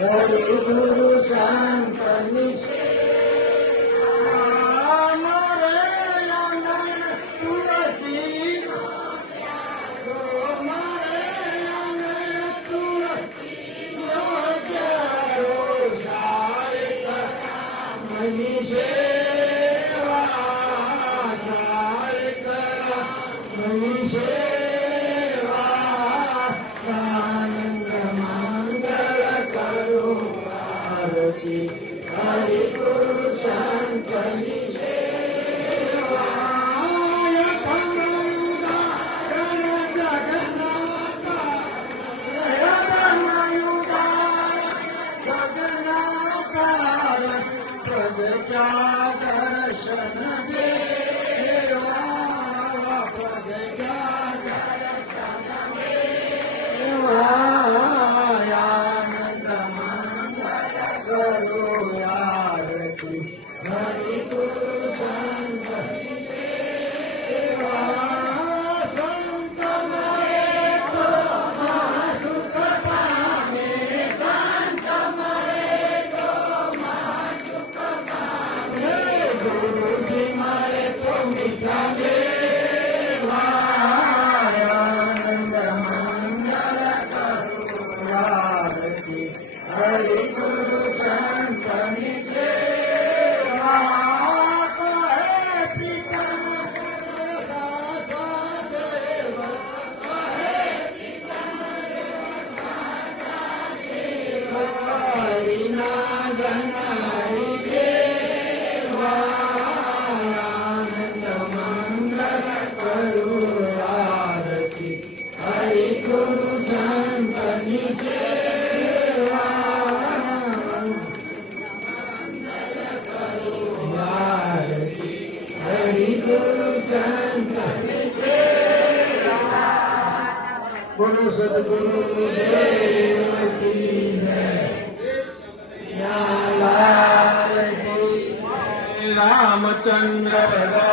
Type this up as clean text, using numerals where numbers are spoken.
હરે ગુરુ શંકરની સેવા મોરે આંગણ તુલસી મોરે આંગણ તુલસી નો પ્યારો સારે મની સેવા સારે મની સેવા આનંદ મંગળ કરો આરતી હરે ગુરુ શંકરની દર્શન દેવા આનંદ કરો આરતી હરિ ગુરુ શંકરની સેવા સંત મળે તો સુખ પામે સંત મળે તો સુખ પામે ગુરુજી મળે તો મીઠા દેવા આનંદ મંગળ કરો આરતી હરિ ગુરુ શંકરની સેવા કહે પિતા સાસા સેવા કહે હરિના ગણાઈ દેવા આનંદ મંગળ કરો આરતી હરિ ગુરુ શંકરની સેવા આરતી હરિ ગુરુ શંકરની સેવા બોલો સદગુરુ દેવ કી જય લાલ કી રામચંદ્ર ભગવાન